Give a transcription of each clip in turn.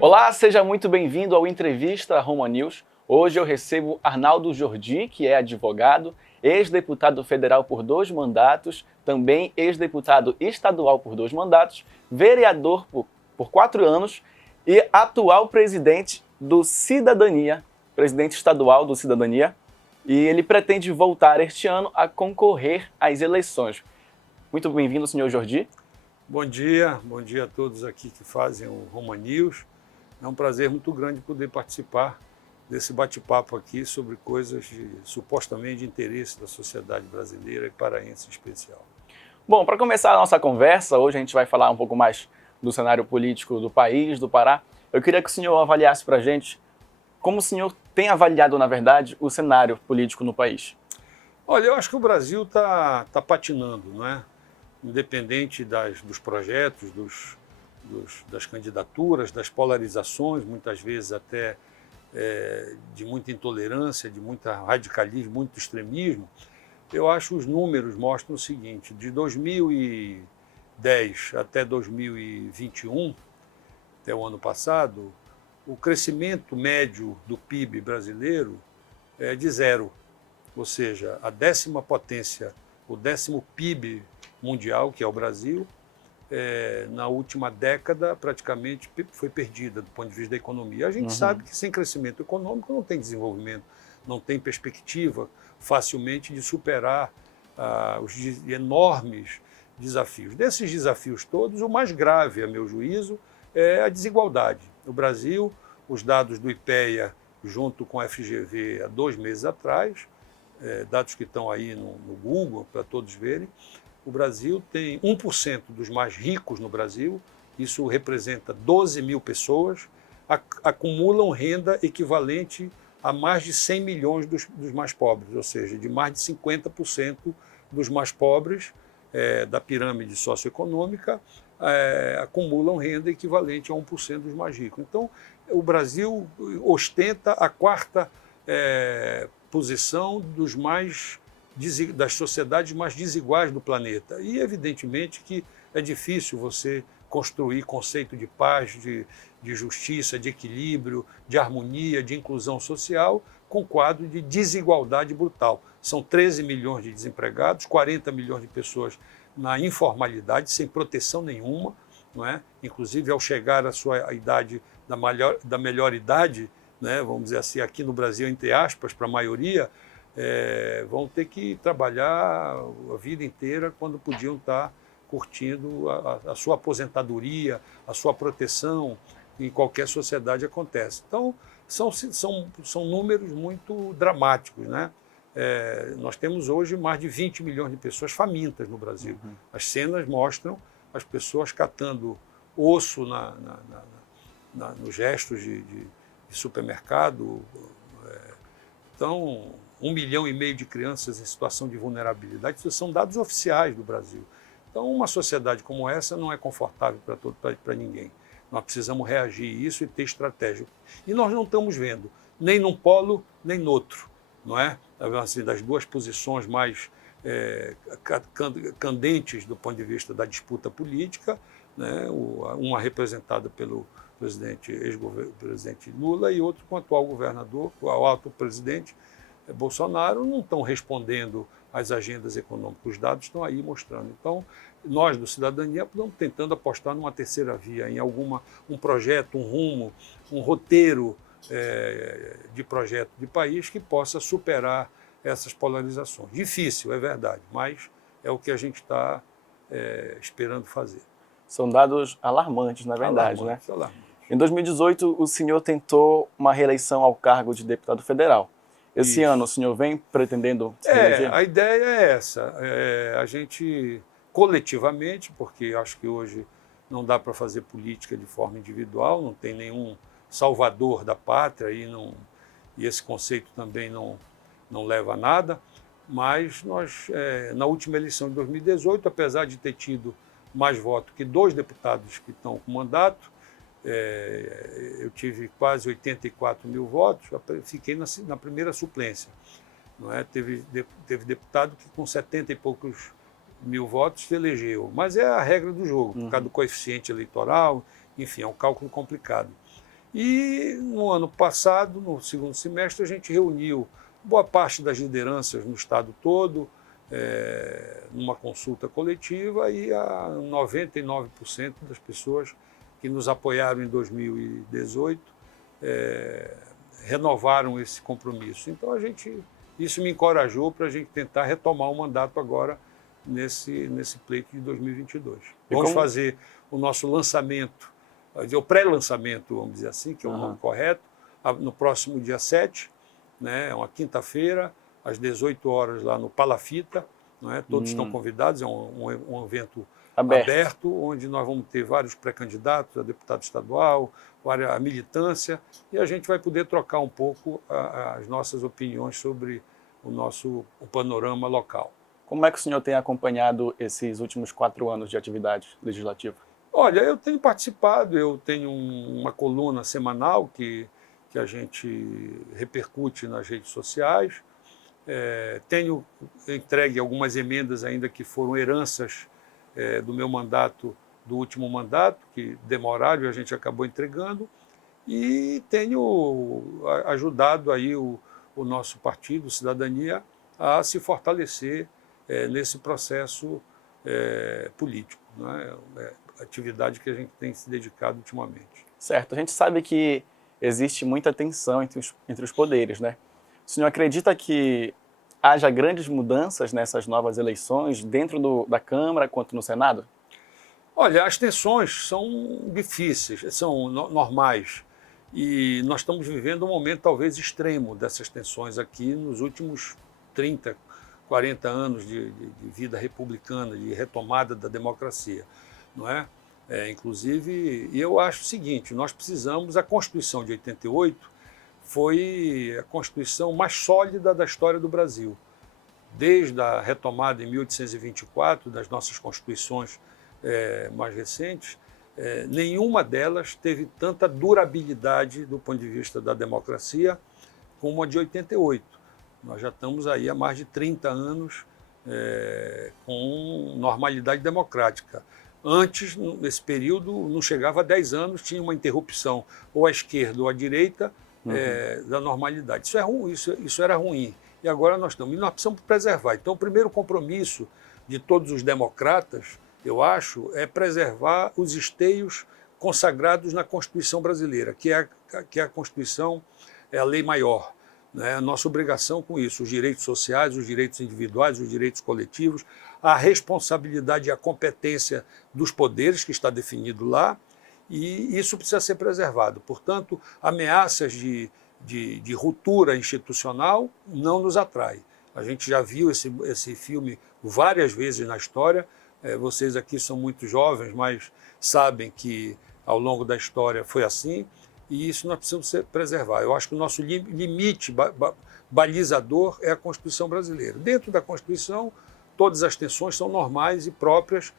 Olá, seja muito bem-vindo ao Entrevista Roma News. Hoje eu recebo Arnaldo Jordi, que é advogado, ex-deputado federal por 2 mandatos, também ex-deputado estadual por 2 mandatos, vereador por 4 anos e atual presidente do Cidadania, presidente estadual do Cidadania, e ele pretende voltar este ano a concorrer às eleições. Muito bem-vindo, senhor Jordi. Bom dia a todos aqui que fazem o Roma News. É um prazer muito grande poder participar desse bate-papo aqui sobre coisas supostamente de interesse da sociedade brasileira e paraense em especial. Bom, para começar a nossa conversa, hoje a gente vai falar um pouco mais do cenário político do país, do Pará. Eu queria que o senhor avaliasse para a gente como o senhor tem avaliado, na verdade, o cenário político no país. Olha, eu acho que o Brasil está patinando, não é? Independente dos projetos, das candidaturas, das polarizações, muitas vezes até de muita intolerância, de muito radicalismo, muito extremismo, eu acho que os números mostram o seguinte: de 2010 até 2021, até o ano passado, o crescimento médio do PIB brasileiro é de 0, ou seja, a 10ª potência, o 10º PIB mundial, que é o Brasil, na última década praticamente foi perdida do ponto de vista da economia. A gente sabe que sem crescimento econômico não tem desenvolvimento, não tem perspectiva facilmente de superar os enormes desafios. Desses desafios todos, o mais grave, a meu juízo, é a desigualdade. No Brasil, os dados do IPEA, junto com a FGV, há 2 meses atrás, dados que estão aí no Google para todos verem, o Brasil tem 1% dos mais ricos no Brasil, isso representa 12 mil pessoas, acumulam renda equivalente a mais de 100 milhões dos mais pobres, ou seja, de mais de 50% dos mais pobres da pirâmide socioeconômica acumulam renda equivalente a 1% dos mais ricos. Então, o Brasil ostenta a 4ª posição das sociedades mais desiguais do planeta. E, evidentemente, que é difícil você construir conceito de paz, de justiça, de equilíbrio, de harmonia, de inclusão social, com quadro de desigualdade brutal. São 13 milhões de desempregados, 40 milhões de pessoas na informalidade, sem proteção nenhuma, não é? Inclusive, ao chegar à sua idade, da melhor idade, né, vamos dizer assim, aqui no Brasil, entre aspas, para a maioria, vão ter que trabalhar a vida inteira quando podiam estar curtindo a sua aposentadoria, a sua proteção. Em qualquer sociedade acontece. Então, são números muito dramáticos, né? Nós temos hoje mais de 20 milhões de pessoas famintas no Brasil. As cenas mostram as pessoas catando osso nos gestos de supermercado. Então, 1,5 milhão de crianças em situação de vulnerabilidade, isso são dados oficiais do Brasil. Então, uma sociedade como essa não é confortável para ninguém. Nós precisamos reagir a isso e ter estratégia. E nós não estamos vendo, nem num polo, nem no outro, não é? Assim, das 2 posições mais candentes do ponto de vista da disputa política, né? Uma representada pelo ex-presidente Lula e outro com o atual governador, o atual presidente Bolsonaro, não estão respondendo às agendas econômicas. Os dados estão aí mostrando. Então, nós do Cidadania estamos tentando apostar numa terceira via, em um projeto, um rumo, um roteiro de projeto de país que possa superar essas polarizações. Difícil, é verdade, mas é o que a gente está esperando fazer. São dados alarmantes, na verdade, Alarmantes, né? alarmantes. Em 2018, o senhor tentou uma reeleição ao cargo de deputado federal. Esse ano, o senhor vem pretendendo se reeleger? A ideia é essa. A gente, coletivamente, porque acho que hoje não dá para fazer política de forma individual, não tem nenhum salvador da pátria e esse conceito também não leva a nada, mas nós, na última eleição de 2018, apesar de ter tido mais votos que 2 deputados que estão com mandato, eu tive quase 84 mil votos, fiquei na primeira suplência. Não é? Teve deputado que com 70 e poucos mil votos se elegeu, mas é a regra do jogo, por causa do coeficiente eleitoral, enfim, é um cálculo complicado. E no ano passado, no segundo semestre, a gente reuniu boa parte das lideranças no estado todo, numa consulta coletiva, e a 99% das pessoas que nos apoiaram em 2018 renovaram esse compromisso. Então, isso me encorajou para a gente tentar retomar o mandato agora nesse pleito de 2022. Vamos fazer o nosso lançamento, o pré-lançamento, vamos dizer assim, que é o nome correto, no próximo dia 7, né, uma quinta-feira, às 18 horas, lá no Palafita. Né, todos estão convidados, é um evento aberto, onde nós vamos ter vários pré-candidatos a deputado estadual, a militância, e a gente vai poder trocar um pouco as nossas opiniões sobre o panorama local. Como é que o senhor tem acompanhado esses últimos 4 anos de atividade legislativa? Olha, eu tenho participado, eu tenho uma coluna semanal que a gente repercute nas redes sociais. Tenho entregue algumas emendas ainda que foram heranças do meu mandato, do último mandato, que demoraram e a gente acabou entregando. E tenho ajudado aí o nosso partido, Cidadania, a se fortalecer nesse processo político, né? Atividade que a gente tem se dedicado ultimamente. Certo. A gente sabe que existe muita tensão entre os poderes, né? O senhor acredita que haja grandes mudanças nessas novas eleições, dentro da Câmara quanto no Senado? Olha, as tensões são difíceis, são normais. E nós estamos vivendo um momento talvez extremo dessas tensões aqui nos últimos 30, 40 anos de vida republicana, de retomada da democracia. Não é? Inclusive, e eu acho o seguinte, nós precisamos, a Constituição de 88 foi a Constituição mais sólida da história do Brasil. Desde a retomada em 1824 das nossas constituições mais recentes, nenhuma delas teve tanta durabilidade do ponto de vista da democracia como a de 88. Nós já estamos aí há mais de 30 anos com normalidade democrática. Antes, nesse período, não chegava a 10 anos, tinha uma interrupção ou à esquerda ou à direita da normalidade. Isso é ruim, isso era ruim. E agora nós estamos. E nós precisamos preservar. Então, o primeiro compromisso de todos os democratas, eu acho, é preservar os esteios consagrados na Constituição brasileira, que é a Constituição, é a lei maior. Né? A nossa obrigação com isso, os direitos sociais, os direitos individuais, os direitos coletivos, a responsabilidade e a competência dos poderes, que está definido lá, e isso precisa ser preservado. Portanto, ameaças de ruptura institucional não nos atrai. A gente já viu esse filme várias vezes na história. Vocês aqui são muito jovens, mas sabem que ao longo da história foi assim, e isso nós precisamos preservar. Eu acho que o nosso limite balizador é a Constituição brasileira. Dentro da Constituição, todas as tensões são normais e próprias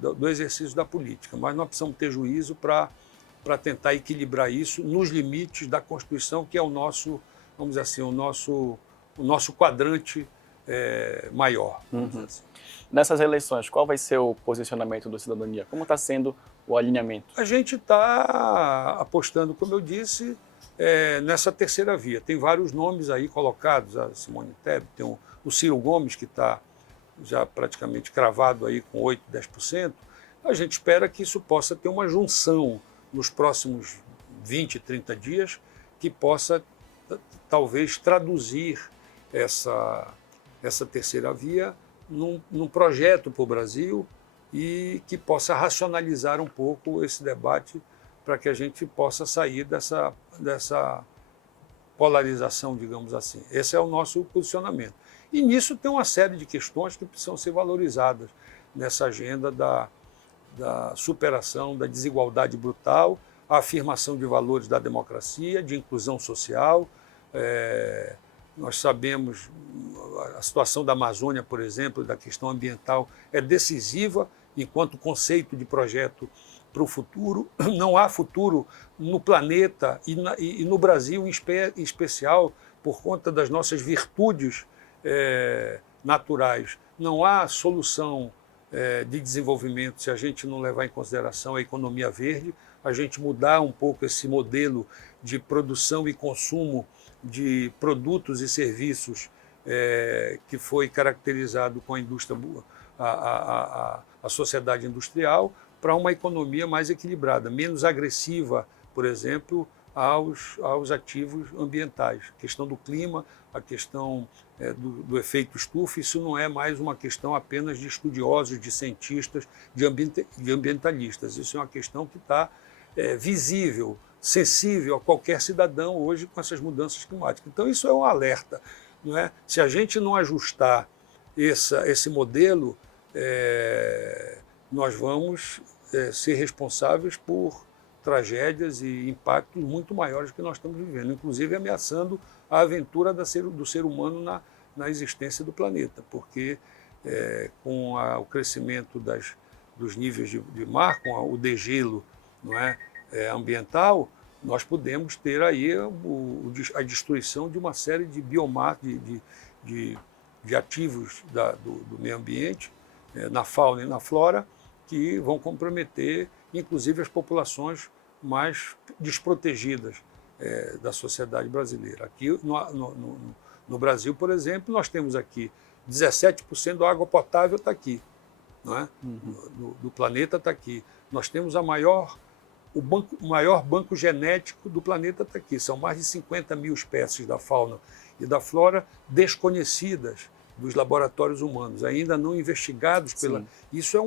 do exercício da política, mas nós precisamos ter juízo para tentar equilibrar isso nos limites da Constituição, que é o nosso, vamos dizer assim, o nosso quadrante maior. Vamos dizer assim. Nessas eleições, qual vai ser o posicionamento do Cidadania? Como está sendo o alinhamento? A gente está apostando, como eu disse, nessa terceira via. Tem vários nomes aí colocados, a Simone Tebet, tem o Ciro Gomes, que está já praticamente cravado aí com 8%, 10%. A gente espera que isso possa ter uma junção nos próximos 20, 30 dias, que possa talvez traduzir essa terceira via num projeto para o Brasil e que possa racionalizar um pouco esse debate para que a gente possa sair dessa polarização, digamos assim. Esse é o nosso posicionamento. E nisso tem uma série de questões que precisam ser valorizadas nessa agenda da superação da desigualdade brutal, a afirmação de valores da democracia, de inclusão social. Nós sabemos a situação da Amazônia, por exemplo, da questão ambiental, é decisiva enquanto conceito de projeto para o futuro. Não há futuro no planeta e no Brasil em especial, por conta das nossas virtudes naturais. Não há solução de desenvolvimento se a gente não levar em consideração a economia verde. a gente mudar um pouco esse modelo de produção e consumo de produtos e serviços que foi caracterizado com a indústria, a sociedade industrial, para uma economia mais equilibrada, menos agressiva, por exemplo, aos ativos ambientais. A questão do clima, a questão do efeito estufa, isso não é mais uma questão apenas de estudiosos, de cientistas, de ambientalistas. Isso é uma questão que está visível, sensível a qualquer cidadão hoje com essas mudanças climáticas. Então, isso é um alerta. Não é? Se a gente não ajustar esse modelo, nós vamos ser responsáveis por tragédias e impactos muito maiores que nós estamos vivendo, inclusive ameaçando a aventura do ser humano na existência do planeta, porque com o crescimento dos níveis de mar, com o degelo, não é, ambiental, nós podemos ter aí a destruição de uma série de biomas, de ativos do meio ambiente, na fauna e na flora, que vão comprometer, inclusive, as populações mais desprotegidas da sociedade brasileira. Aqui no Brasil, por exemplo, nós temos aqui 17% da água potável está aqui, não é? Do planeta está aqui. Nós temos o maior banco genético do planeta está aqui. São mais de 50 mil espécies da fauna e da flora desconhecidas dos laboratórios humanos, ainda não investigados pela. Isso é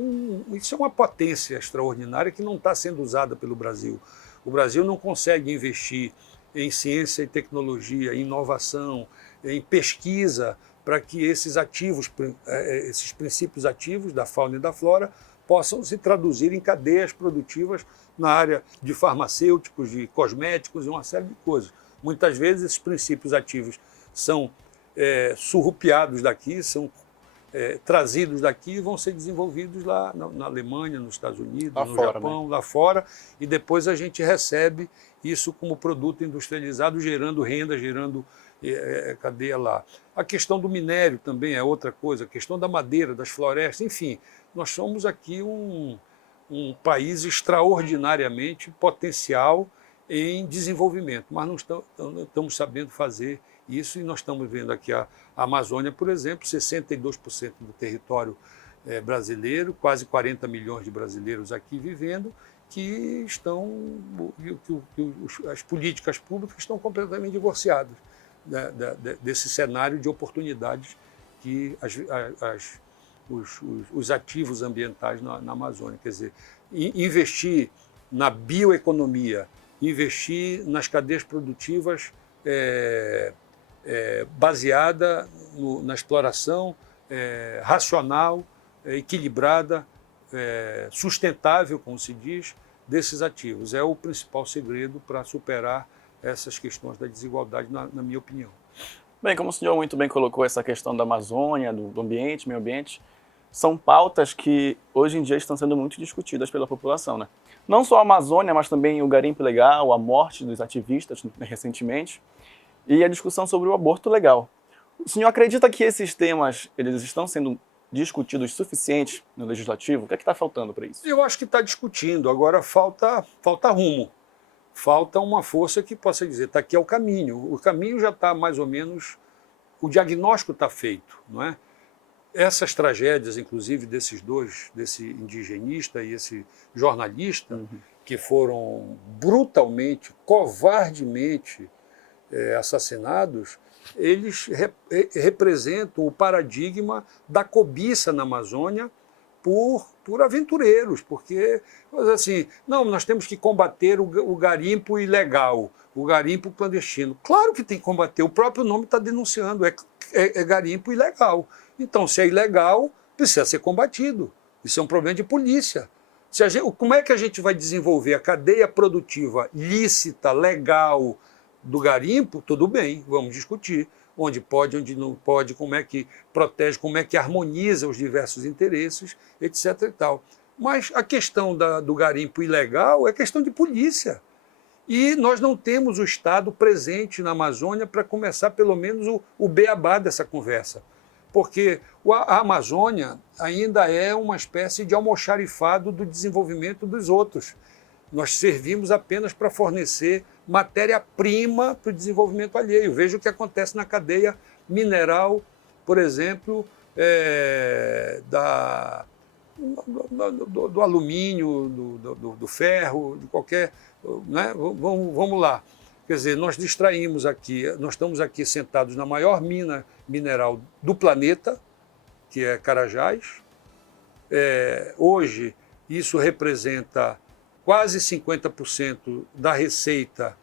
uma potência extraordinária que não está sendo usada pelo Brasil. O Brasil não consegue investir em ciência e tecnologia, em inovação, em pesquisa, para que esses princípios ativos da fauna e da flora possam se traduzir em cadeias produtivas na área de farmacêuticos, de cosméticos e uma série de coisas. Muitas vezes esses princípios ativos são surrupiados daqui, são trazidos daqui e vão ser desenvolvidos lá na Alemanha, nos Estados Unidos, no Japão, né? Lá fora, e depois a gente recebe isso como produto industrializado, gerando renda, gerando cadeia lá. A questão do minério também é outra coisa, a questão da madeira, das florestas, enfim, nós somos aqui um país extraordinariamente potencial em desenvolvimento, mas não estamos sabendo fazer isso, e nós estamos vendo aqui a Amazônia, por exemplo, 62% do território brasileiro, quase 40 milhões de brasileiros aqui vivendo, que as políticas públicas estão completamente divorciadas desse cenário de oportunidades que os ativos ambientais na Amazônia. Quer dizer, investir na bioeconomia, investir nas cadeias produtivas baseada na exploração racional, equilibrada, sustentável, como se diz, desses ativos. É o principal segredo para superar essas questões da desigualdade, na minha opinião. Bem, como o senhor muito bem colocou essa questão da Amazônia, do ambiente, meio ambiente, são pautas que hoje em dia estão sendo muito discutidas pela população, né? Não só a Amazônia, mas também o garimpo ilegal, a morte dos ativistas recentemente, e a discussão sobre o aborto legal. O senhor acredita que esses temas eles estão sendo discutidos suficientes no Legislativo? O que é que está faltando para isso? Eu acho que está discutindo, agora falta rumo. Falta uma força que possa dizer, está aqui é o caminho. O caminho já está mais ou menos, o diagnóstico está feito, não é? Essas tragédias, inclusive desses dois, desse indigenista e esse jornalista, que foram brutalmente, covardemente assassinados, eles representam o paradigma da cobiça na Amazônia por aventureiros, porque, assim, não, nós temos que combater o garimpo ilegal, o garimpo clandestino. Claro que tem que combater, o próprio nome está denunciando, é garimpo ilegal. Então, se é ilegal, precisa ser combatido. Isso é um problema de polícia. Como é que a gente vai desenvolver a cadeia produtiva lícita, legal do garimpo? Tudo bem, vamos discutir. Onde pode, onde não pode, como é que protege, como é que harmoniza os diversos interesses, etc. e tal. Mas a questão do garimpo ilegal é questão de polícia. E nós não temos o Estado presente na Amazônia para começar, pelo menos, o beabá dessa conversa. Porque a Amazônia ainda é uma espécie de almoxarifado do desenvolvimento dos outros. Nós servimos apenas para fornecer matéria-prima para o desenvolvimento alheio. Veja o que acontece na cadeia mineral, por exemplo, do alumínio, do ferro, de qualquer... Né? Vamos lá. Quer dizer, nós distraímos aqui, nós estamos aqui sentados na maior mina mineral do planeta, que é Carajás. Hoje, isso representa quase 50% da receita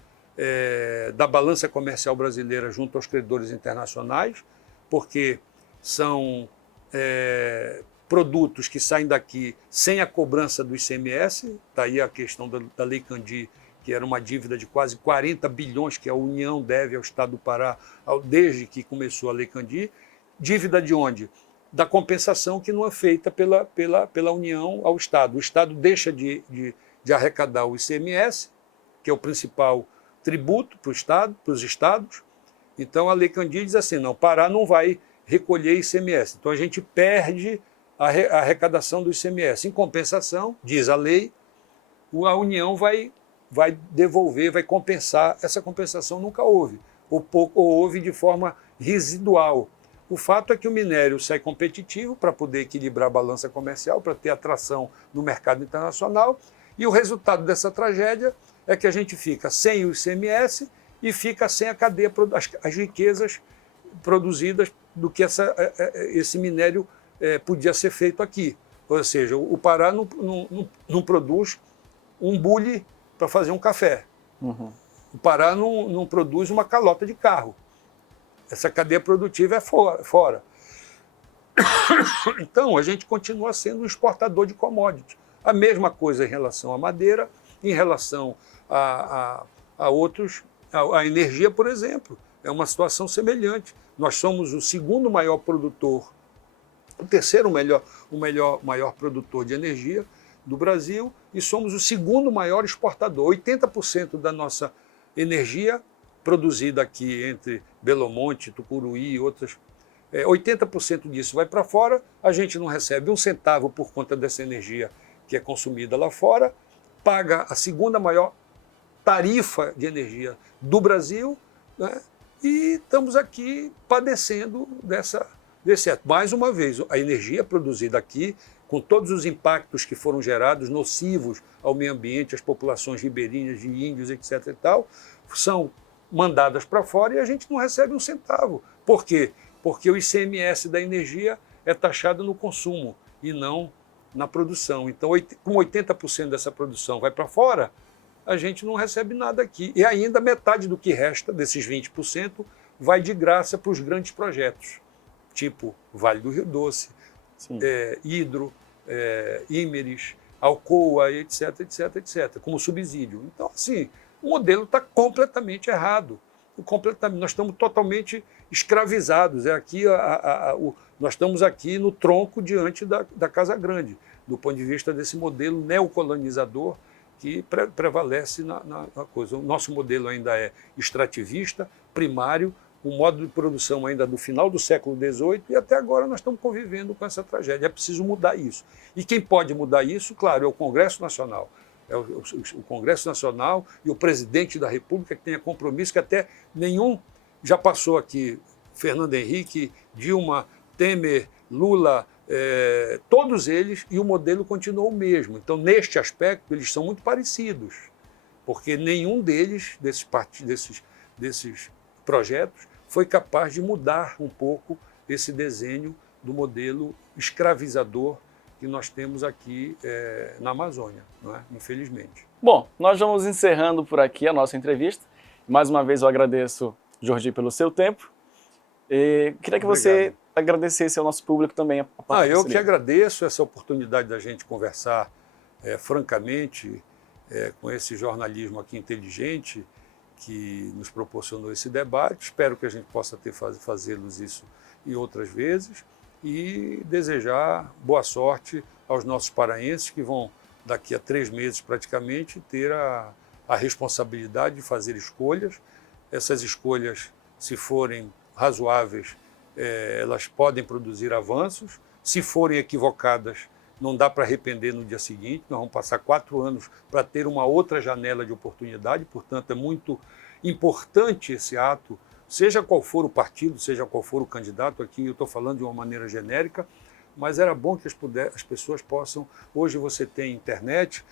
da balança comercial brasileira junto aos credores internacionais, porque são produtos que saem daqui sem a cobrança do ICMS. Está aí a questão da Lei Candir, que era uma dívida de quase 40 bilhões que a União deve ao Estado do Pará desde que começou a Lei Candir. Dívida de onde? Da compensação que não é feita pela União ao Estado. O Estado deixa de arrecadar o ICMS, que é o principal tributo para o Estado, para os estados. Então a Lei Candir diz assim, não, o Pará não vai recolher ICMS. Então a gente perde a arrecadação do ICMS. Em compensação, diz a lei, a União vai devolver, vai compensar. Essa compensação nunca houve, ou houve de forma residual. O fato é que o minério sai competitivo para poder equilibrar a balança comercial, para ter atração no mercado internacional, e o resultado dessa tragédia é que a gente fica sem o ICMS e fica sem a cadeia, as riquezas produzidas do que esse minério podia ser feito aqui. Ou seja, o Pará não produz um bule para fazer um café. Uhum. O Pará não produz uma calota de carro. Essa cadeia produtiva é fora. Então, a gente continua sendo um exportador de commodities. A mesma coisa em relação à madeira, em relação a energia, por exemplo. É uma situação semelhante. Nós somos o segundo maior produtor, o terceiro maior produtor de energia do Brasil e somos o segundo maior exportador. 80% da nossa energia produzida aqui entre Belo Monte, Tucuruí e outras, 80% disso vai para fora, a gente não recebe um centavo por conta dessa energia que é consumida lá fora, paga a segunda maior tarifa de energia do Brasil, né? E estamos aqui padecendo desse ato. Mais uma vez, a energia produzida aqui, com todos os impactos que foram gerados, nocivos ao meio ambiente, às populações ribeirinhas, de índios, etc. e tal, são mandadas para fora e a gente não recebe um centavo. Por quê? Porque o ICMS da energia é taxado no consumo e não na produção. Então, como 80% dessa produção vai para fora, a gente não recebe nada aqui. E ainda metade do que resta, desses 20%, vai de graça para os grandes projetos, tipo Vale do Rio Doce, Hidro, Imeris, Alcoa, etc., etc., etc., como subsídio. Então, assim, o modelo está completamente errado. Nós estamos totalmente escravizados. Nós estamos aqui no tronco diante da Casa Grande, do ponto de vista desse modelo neocolonizador que prevalece na coisa. O nosso modelo ainda é extrativista, primário, um modo de produção ainda do final do século XVIII e até agora nós estamos convivendo com essa tragédia. É preciso mudar isso. E quem pode mudar isso, claro, é o Congresso Nacional. É o Congresso Nacional e o presidente da República que tenha compromisso, que até nenhum já passou aqui, Fernando Henrique, Dilma, Temer, Lula, todos eles, e o modelo continuou o mesmo. Então, neste aspecto, eles são muito parecidos, porque nenhum desses projetos, foi capaz de mudar um pouco esse desenho do modelo escravizador que nós temos aqui na Amazônia, não é? Infelizmente. Bom, nós vamos encerrando por aqui a nossa entrevista. Mais uma vez eu agradeço, Jordi, pelo seu tempo. E queria que você agradecesse ao nosso público também a participação. Eu que agradeço essa oportunidade da gente conversar francamente com esse jornalismo aqui inteligente que nos proporcionou esse debate. Espero que a gente possa fazê-los isso em outras vezes e desejar boa sorte aos nossos paraenses que vão, daqui a 3 meses praticamente, ter a responsabilidade de fazer escolhas. Essas escolhas, se forem razoáveis, elas podem produzir avanços. Se forem equivocadas, não dá para arrepender no dia seguinte, nós vamos passar 4 anos para ter uma outra janela de oportunidade, portanto é muito importante esse ato, seja qual for o partido, seja qual for o candidato, aqui eu estou falando de uma maneira genérica, mas era bom que as pessoas possam, hoje você tem internet,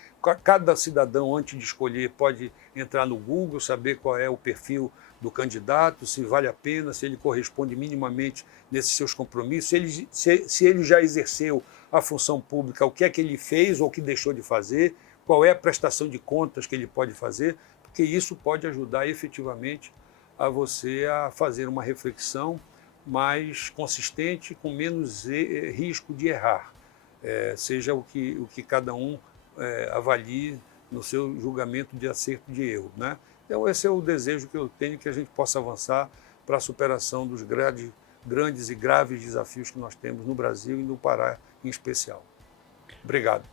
cada cidadão antes de escolher pode entrar no Google, saber qual é o perfil do candidato, se vale a pena, se ele corresponde minimamente nesses seus compromissos, se ele já exerceu a função pública, o que é que ele fez ou o que deixou de fazer, qual é a prestação de contas que ele pode fazer, porque isso pode ajudar efetivamente a você a fazer uma reflexão mais consistente, com menos risco de errar, seja o que cada um avalie no seu julgamento de acerto e de erro, né? Então esse é o desejo que eu tenho, que a gente possa avançar para a superação dos grandes e graves desafios que nós temos no Brasil e no Pará em especial. Obrigado.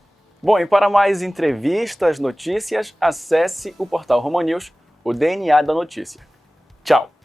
Bom, e para mais entrevistas, notícias, acesse o portal Roma News, o DNA da notícia. Tchau!